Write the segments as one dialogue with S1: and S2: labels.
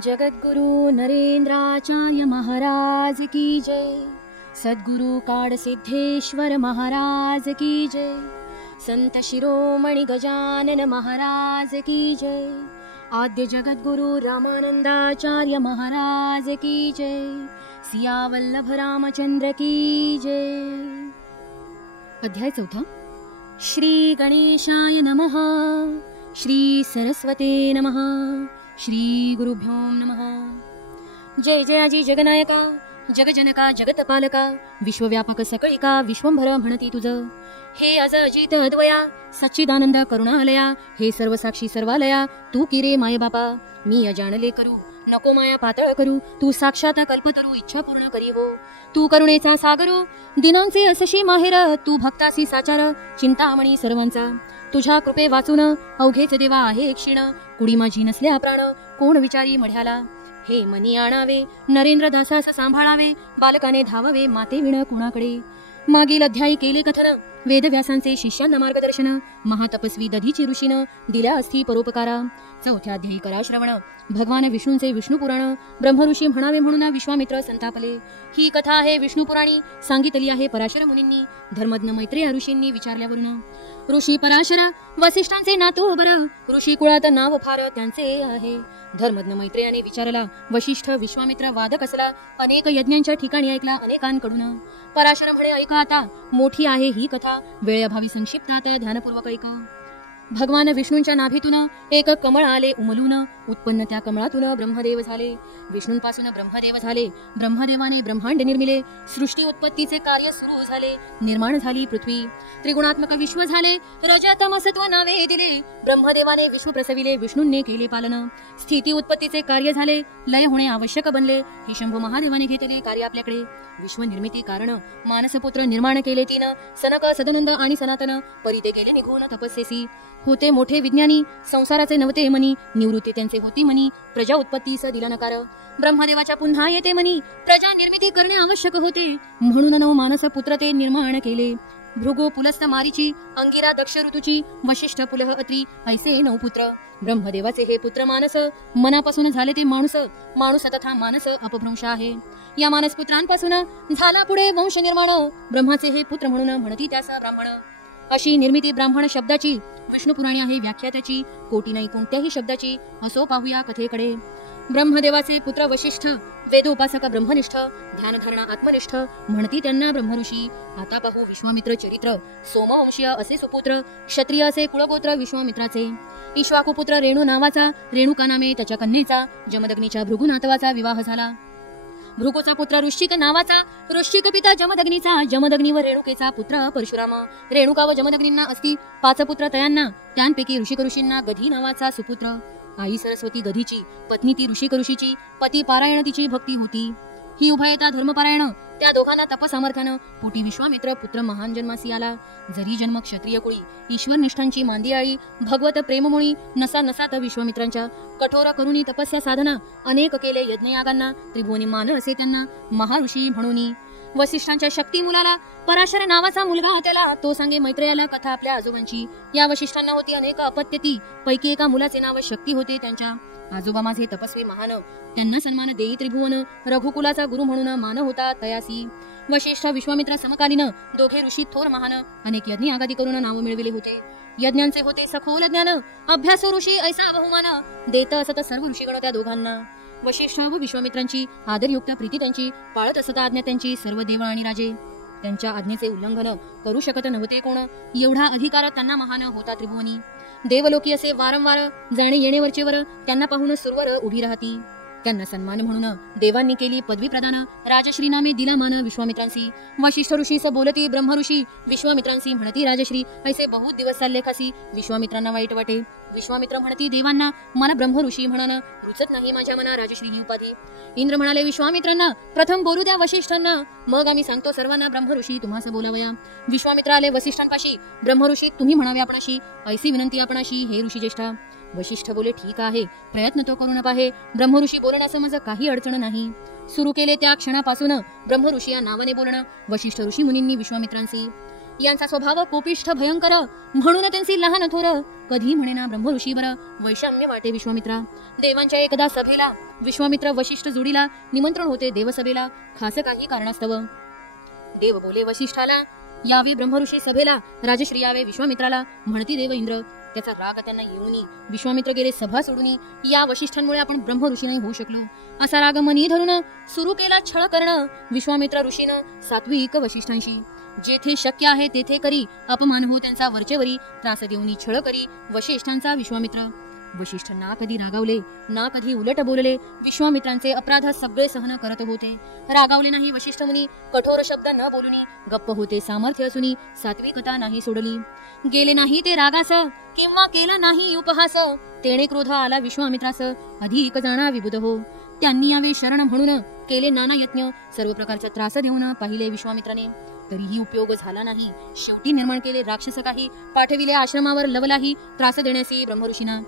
S1: जगद्गुरु नरेंद्राचार्य महाराज की जय। सद्गुरु काडसिद्धेश्वर महाराज की जय। संत शिरोमणी गजानन महाराज की जय। आद्य जगद्गुरु रामानंदाचार्य महाराज की जय। सियावल्लभ रामचंद्र की जय। अध्याय चौथा। श्री गणेशाय नमः। श्री सरस्वते नमः। श्री गुरुभ्यो नमः। जय जयाजी जगनायका जगजनका जगतपालका विश्वव्यापक सकळिका विश्वंभर म्हणती तुझं। हे अज अजित अद्वया सच्चिदानंद करुणालया हे सर्वसाक्षी सर्वालया तू किरे माय बापा मी अजाणले करू। नको माया पातळ करू तू साक्षात कल्पतरू इच्छा पूर्ण करी हो तू करुणेचा सागरू दिनांचे असशी माहेर तू भक्तासी साचार चिंतामणी सर्वांचा. तुझ्या कृपे वाचून अवघेच देवा आहे क्षीण. कुडी माझी नसल्या प्राण कोण विचारी मढ्याला? हे मनी आणावे नरेंद्र दासास सांभाळावे बालकाने धावावे माते विण कुणाकडे? मागील अध्यायी केले कथन वेदव्यासांचे शिष्यांना मार्गदर्शन महातपस्वी दधीची ऋषीनं दिल्या असती परोपकारा. चौथ्या अध्यायी करा श्रवण. भगवान विष्णूंचे विष्णू पुराण. ब्रह्मऋषी म्हणावे म्हणून विश्वामित्र संतापले. ही कथा आहे विष्णुपुराणी सांगितली आहे पराशर मुनींनी. धर्मज्ञ मैत्रेय ऋषींनी विचारल्यावरून. ऋषी पराशरा वसिष्ठांचे नातू बर ऋषी कुळात नाव फार त्यांचे आहे. धर्मज्ञ मैत्रेयाने विचारला. वशिष्ठ विश्वामित्र वादक असला अनेक यज्ञांच्या ठिकाणी ऐकला अनेकांकडून. पराशर म्हणे ऐका आता मोठी आहे ही कथा. वेळेअभावी संक्षिप्तात ध्यानपूर्वक ऐका. भगवान विष्णूंच्या नाभीतून एक कमळ आले उमलून उत्पन्न त्या कमळातून ब्रह्मदेव झाले. विष्णूंपासून ब्रह्मदेव झाले. ब्रह्मदेवाने ब्रह्मांड निर्मिले. सृष्टी उत्पत्तीचे कार्य सुरू झाले. निर्माण झाली पृथ्वी. त्रिगुणात्मक विश्व झाले. रजतमसत्व नावे दिले. ब्रह्मदेवाने विश्व प्रसविले. विष्णूंनी केले पालन. स्थिती उत्पत्तीचे कार्य झाले. लय होणे आवश्यक बनले. हे शंभू महादेवाने घेतले कार्य आपल्याकडे. विश्व निर्मिती कारण. मानसपुत्र निर्माण केले तीन. सनक सदनंद आणि सनातन. परिते केले निघून तपस्येसी. होते मोठे विज्ञानी संसाराचे नवते मनी निवृत्ती त्यांचे होती म्हणी प्रजा उत्पत्तीस दिला नकार ब्रह्मदेवाच्या पुन्हा येते म्हणी प्रजा निर्मिती करणे आवश्यक होते. म्हणून नव मानस पुत्र ते निर्माण केले. भृगो पुलस्त मारीची अंगिरा दक्ष ऋतूची वशिष्ठ पुलह अत्री ऐसे नऊ पुत्र. ब्रह्मदेवाचे हे पुत्र मानस मनापासून झाले ते माणूस. माणूस तथा मानस अपभ्रंश आहे. या मानस पुत्रांपासून झाला पुढे वंश निर्माण. ब्रह्माचे हे पुत्र म्हणून म्हणती त्यास ब्राह्मण. अशी निर्मिती ब्राह्मण शब्दाची विष्णू पुराणी आहे व्याख्यात्याची. कोटी नाही कोणत्याही शब्दाची. असो पाहूया कथेकडे. ब्रह्मदेवाचे पुत्र वशिष्ठ वेदोपासक ब्रह्मनिष्ठ ध्यानधारणा आत्मनिष्ठ म्हणती त्यांना ब्रह्मऋषी. आता पाहू विश्वामित्र चरित्र. सोमवंशीय असे सुपुत्र क्षत्रिय असे कुळगोत्र विश्वामित्राचे. इश्वाकुपुत्र रेणू नावाचा रेणुका नामे त्याच्या कन्येचा जमदग्नीच्या भृगुनातवाचा विवाह झाला. भृगूचा पुत्र ऋषिक नावाचा. ऋषिक पिता जमदग्नीचा जमदग्नी व रेणुकेचा पुत्र परशुराम. रेणुका व जमदग्नींना असती पाच पुत्र तयांना. त्यांपैकी ऋषिक ऋषींना गधी नावाचा सुपुत्र. आई सरस्वती गधीची पत्नी ती ऋषिक ऋषीची पती पारायण तिची भक्ती होती. ही उभयता धर्मपारायण. त्या दोघांना तपसामर्थ्यानं पोटी विश्वामित्र पुत्र महान जन्मासी आला जरी जन्म क्षत्रिय कुळी ईश्वर निष्ठांची आळी भगवत प्रेममुळी नसा नसात विश्वामित्रांच्या कठोर करुणी तपस्या साधना अनेक केले यज्ञयागांना त्रिभुवनी मान असे त्यांना महाऋषी म्हणून वशिष्ठांच्या शक्ती मुलाला पराशर नावाचा मुलगा हाताला तो सांगे मैत्रेयाला कथा आपल्या आजोबांची. या वशिष्ठांना होती अनेक अपत्य ती. पैकी एका मुलाचे नाव शक्ती होते त्यांच्या आजोबा माझे तपस्वी महान. त्यांना सन्मान देई त्रिभुवन रघुकुलाचा गुरु म्हणून मान होता तयासी. वशिष्ठ विश्वामित्र समकालीन दोघे ऋषी थोर महान. अनेक यज्ञ आगादी करून नाव मिळविले होते. यज्ञांचे होते सखोल ज्ञान. अभ्यास ऋषी ऐसा बहुमान. देत असत सर्व ऋषीगण त्या दोघांना. वशिष्ठ व विश्वामित्रांची आदरयुक्त प्रीती त्यांची पाळत असत आज्ञा त्यांची सर्व देव आणि राजे. त्यांच्या आज्ञेचे उल्लंघन करू शकत नव्हते कोण? एवढा अधिकार त्यांना महान होता त्रिभुवनी. देवलोकी असे वारंवार जाणे येणेवरचेवर त्यांना पाहून सुरवर उभी राहती. त्यांना सन्मान म्हणून देवांनी केली पदवी प्रदान. राजश्री नामे दिला मान विश्वामित्रांसी वशिष्ठ ऋषीस बोलती ब्रह्म ऋषी. विश्वामित्रांसी म्हणती राजश्री ऐसे बहुत दिवस चालले खासी. विश्वामित्रांना वाईट वाटे. विश्वामित्र म्हणती देवांना मला ब्रह्म ऋषी म्हणून. रुचत नाही माझ्या मना राजश्री ही उपाधी. इंद्र म्हणाले विश्वामित्रांना प्रथम बोलू द्या वशिष्ठांना. मग आम्ही सांगतो सर्वांना ब्रह्म ऋषी बोलावया. विश्वामित्र आले वशिष्ठांपाशी. ब्रह्मऋषी तुम्ही म्हणावे आपणाशी. ऐसी विनंती आपणाशी हे ऋषी ज्येष्ठा. वशिष्ठ बोले ठीक आहे प्रयत्न तो करू नका हे. ब्रह्मऋषी बोलण्याचं माझं काही अडचण नाही. सुरू केले त्या क्षणापासून ब्रह्मऋषी या नावाने बोलणं वशिष्ठ ऋषी मुनींनी विश्वामित्रांशी. यांचा स्वभाव कोपिष्ठ भयंकर म्हणून त्यांची लहान थोर. कधी म्हणेना ब्रह्मऋषी बर वैषम्य वाटे विश्वामित्रा. देवांच्या एकदा सभेला विश्वामित्र वशिष्ठ जोडीला निमंत्रण होते देवसभेला खास काही कारणास्तव. देव बोले वशिष्ठाला यावे ब्रह्मऋषी सभेला राजश्री यावे विश्वामित्राला म्हणती देव इंद्र त्याचा राग त्यांना येऊनी विश्वामित्र गेले सभा सोडून या वशिष्ठांमुळे आपण ब्रह्मऋषी नाही होऊ शकलो. असा राग मनी धरून सुरू केला छळ करणं विश्वामित्र ऋषीनं सात्विक वशिष्ठांशी. जेथे शक्य आहे तेथे करी अपमान हो त्यांचा वरचेवरी त्रास देऊनी छळ करी वशिष्ठांचा विश्वामित्र. वशिष्ठ ना कधी रागावले ना कधी उलट बोलले. विश्वामित्रांचे अपराध सगळे सहन करत होते. रागावले नाही वशिष्ठ मुनी कठोर शब्द न बोलुनी गप्प होते सामर्थ्य असूनी सात्विकता नाही सोडली. गेले नाही ते रागास किंवा केला नाही उपहास तेणे क्रोध आला विश्वामित्रास अधिक जाणा विबुध हो. त्यांनी यावे शरण म्हणून केले नाना यत्न सर्व प्रकारचा त्रास देऊन पाहिले विश्वामित्राने. तरीही उपयोग झाला नाही. शेवटी निर्माण केले राक्षस काही पाठविले आश्रमावर लवलाही त्रास देण्यासी ब्रह्मऋषीना.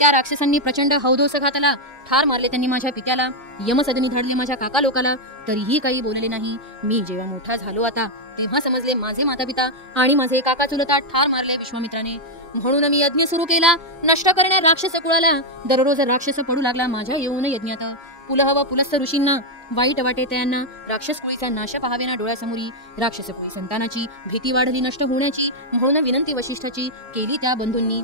S1: त्या राक्षसांनी प्रचंड हौदोस घातला ठार मारले त्यांनी माझ्या पित्याला. यमसदनी धाडले माझ्या काका लोकाला तरीही काही बोलले नाही. मी जेव्हा मोठा झालो आता तेव्हा समजले माझे माता पिता आणि माझे काका चुलता ठार मारले विश्वामित्राने. म्हणून मी यज्ञ सुरू केला. नष्ट करण्या राक्षस कुळाला दररोज राक्षस पडू लागला माझ्या येऊन यज्ञात. पुलह व पुलस्त ऋषींना वाईट वाटे त्यांना राक्षस कुळीचा नाश पाहावे ना डोळ्यासमोरी. राक्षस कुळी संतानाची भीती वाढली नष्ट होण्याची म्हणून विनंती वशिष्ठाची केली त्या बंधूंनी.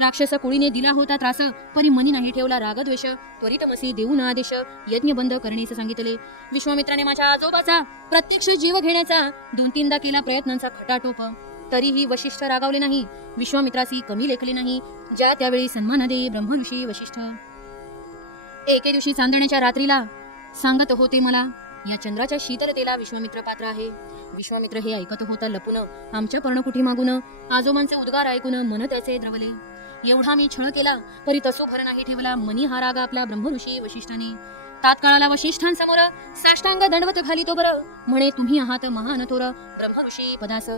S1: राक्षस कुळीने दिला होता त्रास परी मनी नाही ठेवला रागद्वेष त्वरित मसी देऊन आदेश यज्ञ बंद करण्याचे सांगितले. विश्वामित्राने माझ्या आजोबाचा प्रत्यक्ष जीव घेण्याचा दोन तीनदा केला प्रयत्नांचा खटाटोप तरीही वशिष्ठ रागावले नाही. विश्वामित्रासी कमी लेखले नाही ज्या त्यावेळी सन्मान दे ब्रह्मऋषी वशिष्ठ. एके दिवशी चांदण्याच्या रात्रीला सांगत होते मला या चंद्राच्या शीतलतेला विश्वामित्र पात्र आहे. विश्वामित्र हे ऐकत होता लपून आमच्या पर्णकुठी मागून आजोबांचे उद्गार ऐकून मन त्याचे द्रवले. एवढा मी छळ केला तरी तसो भर नाही ठेवला. मनी हा राग आपला ब्रह्मऋषी वशिष्ठाने. तात्काळाला वशिष्ठांसमोर साष्टांग दंडवत घाली तो बर. म्हणे तुम्ही आहात महान थोर ब्रह्मऋषी पदास.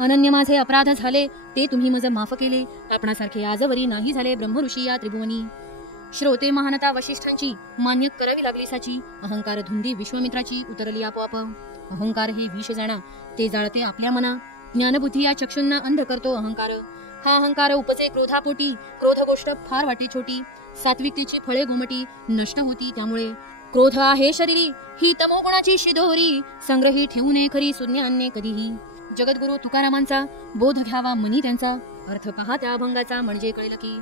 S1: अनन्य माझे अपराध झाले ते तुम्ही मज माफ केले. आपणासारखे आजवरी नाही झाले ब्रह्मऋषी या त्रिभुवनी. श्रोते महानता वशिष्ठांची मान्य करावी लागली साची. अहंकार धुंदी विश्वामित्राची उतरली आपोआप. अहंकार हे विष जाणा ते जाळते आपल्या मना. ज्ञानबुद्धी या चक्षुंना अंध करतो अहंकार. हा अहंकार उपजे क्रोधापोटी. क्रोध गोष्ट फार वाटे छोटी. सात्विकतेची फळे गोमटी नष्ट होती त्यामुळे. क्रोध आहे शरीरी. ही तमोगुणाची शिदोरी. संग्रही ठेवू नये खरी शून्य आणणे कधीही. जगद्गुरु तुकारामांचा बोध घ्यावा मनी त्यांचा. अर्थ पहा त्या अभंगाचा म्हणजे कळलं की.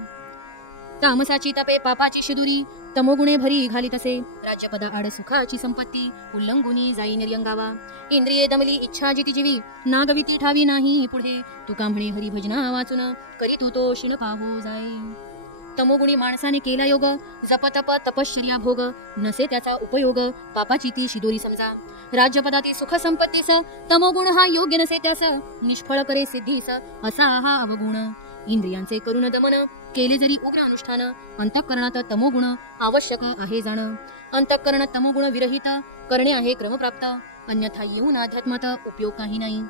S1: तामसाची तपे पापाची शिदुरी. तमोगुणे भरी घालीत असे. राज्यपदा आड सुखाची संपत्ती उल्लंघुनी जाई निर्यंगावा. इंद्रिये दमली इच्छा जिती जीवी नागविती ठावी नाही पुढे. तुका म्हणे हरिभजना वाचून करी तू तो शिण पाहो जाई तमोगुणी माणसाने केला योग जप तप तपश्चर्या भोग. नसे त्याचा उपयोग पापाची ती शिदोरी समजा. राज्यपदाती सुख संपत्तीस तमोगुण हा योग्य नसे त्यास. निष्फळ करे सिद्धीस असा हा अवगुण. इंद्रियांचे करुण दमन केले जरी उग्र अनुष्ठान अंतःकरणात तमोगुण आवश्यक आहे जाण. अंतःकरण तमोगुण विरहित करणे आहे क्रमप्राप्त अन्यथा येऊन अध्यात्मात उपयोग काही नाही.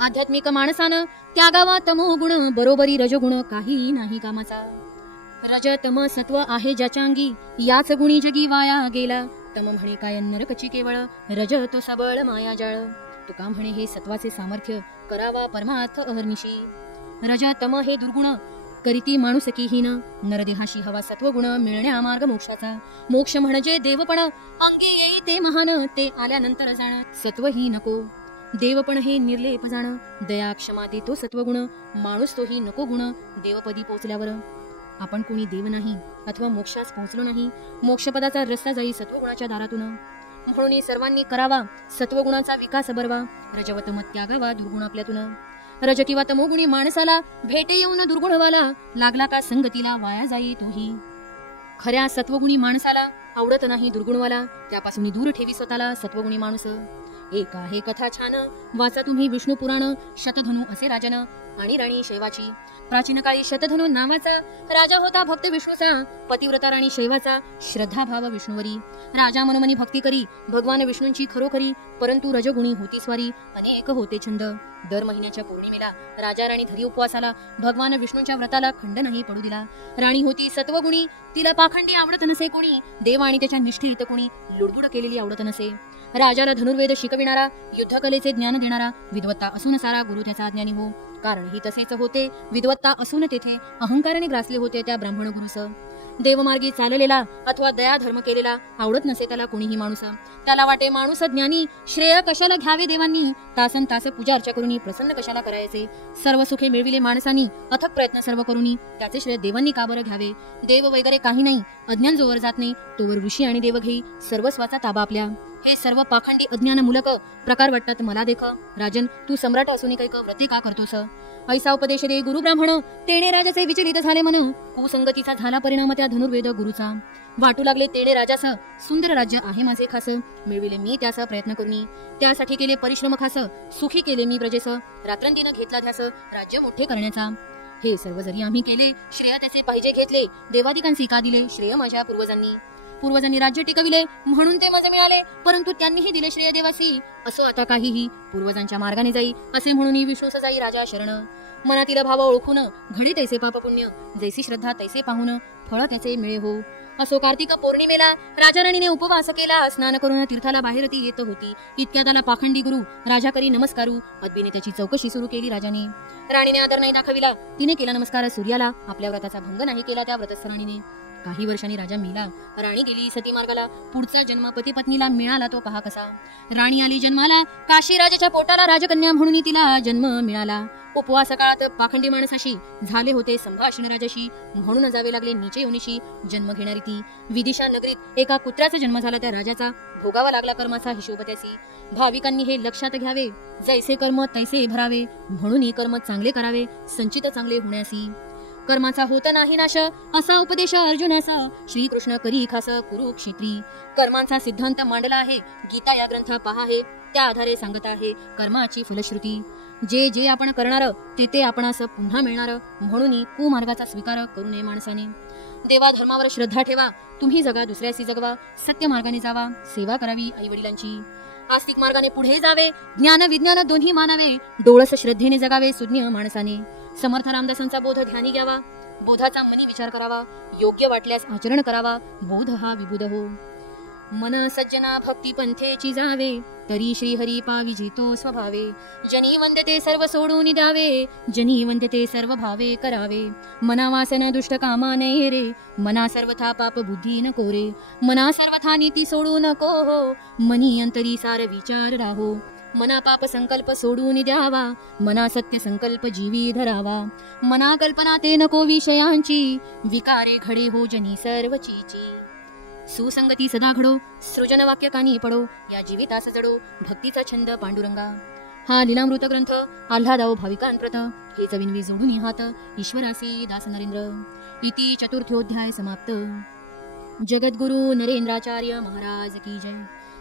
S1: आध्यात्मिक माणसानं त्यागावा तमोगुण बरोबरी रजगुण काही नाही कामाचा. रज तम सत्व आहे ज्याच्यांगी याच गुणी जगी वाया गेला. तम म्हणे काय नरकची केवळ रज तो सबळ माया जाळ. तुका म्हणे हे सत्वाचे सामर्थ्य करावा परमार्थ अहर्निशी. रजा तम हे दुर्गुण. करीती माणुसकीहीन नरदेहाशी हवा सत्वगुण मिळण्या मार्ग मोक्षाचा. मोक्ष म्हणजे देवपण. अंगी येई ते महान. ते आल्यानंतर जाण. सत्वही नको. देवपण हे निर्लेप जाण. दया क्षमा देतो सत्वगुण. माणूस तोही नको गुण. देवपदी पोचल्यावर. आपण कोणी देव नाही अथवा मोक्षास पोहोचलो नाही. मोक्षपदाचा रस्ता जाई सत्वगुणाच्या दारातून. म्हणून सर्वांनी करावा. सत्वगुणाचा विकास बरवा. रजवतम त्यागावा दुर्गुण आपल्यातून. रज किंवा तमोगुणी माणसाला भेटे येऊन दुर्गुणवाला लागला का संगतीला वाया जाई तोही. खऱ्या सत्वगुणी माणसाला आवडत नाही दुर्गुणवाला त्यापासून दूर ठेवी स्वतःला सत्वगुणी माणूस. एक आहे कथा छान. वाचा तुम्ही विष्णू पुराण शतधनु असे राजन आणि राणी शैवाची. प्राचीन काळी शतधनु नावाचा राजा होता भक्त विष्णूचा पतिव्रता राणी शैवाचा श्रद्धा भाव विष्णूवरी. राजा मनोमनी भक्ती करी भगवान विष्णूंची खरोखरी परंतु रजगुणी होती स्वारी अनेक होते छंद. दर महिन्याच्या पौर्णिमेला राजा राणी धरी उपवासाला भगवान विष्णूंच्या व्रताला खंड नाही पडू दिला. राणी होती सत्वगुणी तिला पाखंडी आवडत नसे कोणी देव आणि त्याच्या निष्ठेत कोणी लुडबुड केलेली आवडत नसे. राजाला धनुर्वेद शिकविणारा युद्धकलेचे ज्ञान देणारा विद्वत्ता असून सारा गुरु त्याचा ज्ञानी हो. कारण ही तसेच होते. विद्वत्ता असून तेथे अहंकाराने ग्रासले होते त्या ब्राह्मण गुरुस. देवमार्गी चाललेला अथवा दया धर्म केलेला आवडत नसे त्याला कोणीही माणूस. त्याला वाटे माणूस ज्ञानी श्रेय कशाला घ्यावे देवांनी? तासन तास पूजा अर्चा करून प्रसन्न कशाला करायचे? सर्व सुखे मिळविले माणसांनी अथक प्रयत्न सर्व करून त्याचे श्रेय देवांनी का बरं घ्यावे? देव वगैरे काही नाही अज्ञान जोवर जात नाही तोवर ऋषी आणि देव घेई सर्वस्वाचा ताबा आपल्या. हे सर्व पाखंडी अज्ञानमूलक प्रकार वाटतात मला देख. राजन तू सम्राट असून काही व्रते का करतोस? ऐसा उपदेश दे गुरु ब्राह्मण. तेणे राजाचे विचलित झाले मन. कुसंगतीचा झाला परिणाम त्या धनुर्वेद गुरुचा. वाटू लागले तेणे राजास. सुंदर राज्य आहे माझे खास. मिळविले मी त्यास प्रयत्न करून. त्यासाठी केले परिश्रम खास. सुखी केले मी प्रजेस रात्रंदीनं घेतला ध्यास. राज्य मोठे करण्याचा. हे सर्व जरी आम्ही केले श्रेय त्याचे पाहिजे घेतले. देवादिकांसी का दिले? श्रेय माझ्या पूर्वजांनी. पूर्वजांनी राज्य टिकविले म्हणून ते मजे मिळाले परंतु त्यांनीही दिले श्रेय देवासी. असो आता काहीही पूर्वजांच्या मार्गाने जाई असे म्हणून विश्वास जाई राजा शरण. मनातील भाव ओळखून घडी तैसे पाप पुण्य जैसी श्रद्धा तैसे पाहून फळ त्याचे मिळे हो. असो कार्तिक पौर्णिमेला राजाराणीने उपवास केला स्नान करून तीर्थाला बाहेर ती येत होती. इतक्या त्याला पाखंडी गुरु राजा करी नमस्कारू. अद्बीने त्याची चौकशी सुरू केली राजाने. राणीने आदर नाही दाखविला. तिने केला नमस्कार सूर्याला आपल्या व्रताचा भंग नाही केला त्या व्रतस्थ राणीने काही वर्षांनी राजा मिला. राणी गेली सती मार्गाला पुढचा जन्म पती पत्नीला मिळाला तो पहा कसा. राणी आली जन्माला. काशी राजाच्या पोटाला राजकन्या म्हणून तिला जन्म मिळाला. उपवास काळात पाखंडी माणसाशी झाले होते संभाषण राजाशी. म्हणून जावे लागले नीचे योनीशी. जन्म घेणारी ती विदिशा नगरीत एका कुत्र्याचा जन्म झाला. त्या राजाचा भोगावा लागला कर्माचा हिशोब त्याची भाविकांनी हे लक्षात घ्यावे. जैसे कर्म तैसे भरावे. म्हणून कर्म चांगले करावे. संचित चांगले होण्यासी. कर्माचा होत नाही नाश. असा उपदेश अर्जुनाचा. श्रीकृष्ण करी खास कुरुक्षेत्री. कर्मांचा सिद्धांत मांडला आहे. गीता या ग्रंथ पहा आहे त्या आधारे सांगत आहे कर्माची फलश्रुती. जे जे आपण करणार ते ते आपणास पुन्हा मिळणार. म्हणून कुमार्गाचा स्वीकार करू नये माणसाने. देवा धर्मावर श्रद्धा ठेवा. तुम्ही जगा दुसऱ्याशी जगवा. सत्य मार्गाने जावा. सेवा करावी आई वडिलांची आस्तिक मार्गाने पुढे जावे. ज्ञान विज्ञान दोन्ही मानावे. डोळस श्रद्धेने जगावे सुज्ञ माणसाने. समर्थ रामदासांचा बोध ध्यानी घ्यावा. बोधाचा मनी विचार करावा. योग्य वाटल्यास आचरण करावा. बोध हा विबुध हो. मन सज्जना भक्ती पंथेची जावे. तरी श्रीहरी पावी जितो स्वभावे. जनी वंदते सर्व सोडून द्यावे. जनी वंदते सर्व भावे करावे. मना वासन दुष्ट कामा नये रे मना सर्वथा पाप बुद्धी नको रे मना सर्वथा नीती सोडू नको हो. मनी अंतरी सार विचार राहो. मना पाप संकल्प सोडून द्यावा. मना सत्य संकल्प जीवी धरावा. मना कल्पना ते नको विषयांची. विकारे घडे हो जनी सर्वचीची. सुसंगती सदा घडो सृजन वाक्य कानी पडो या जीवितास जडो भक्तीचा छंद पांडुरंगा. हा लिलामृत ग्रंथ आल्हादाव भाविकांप्रत हे जविनवी जोडून हात ईश्वरासी दास नरेंद्र. इति चतुर्थोध्याय समाप्त. जगद्गुरु नरेंद्राचार्य महाराज की जय.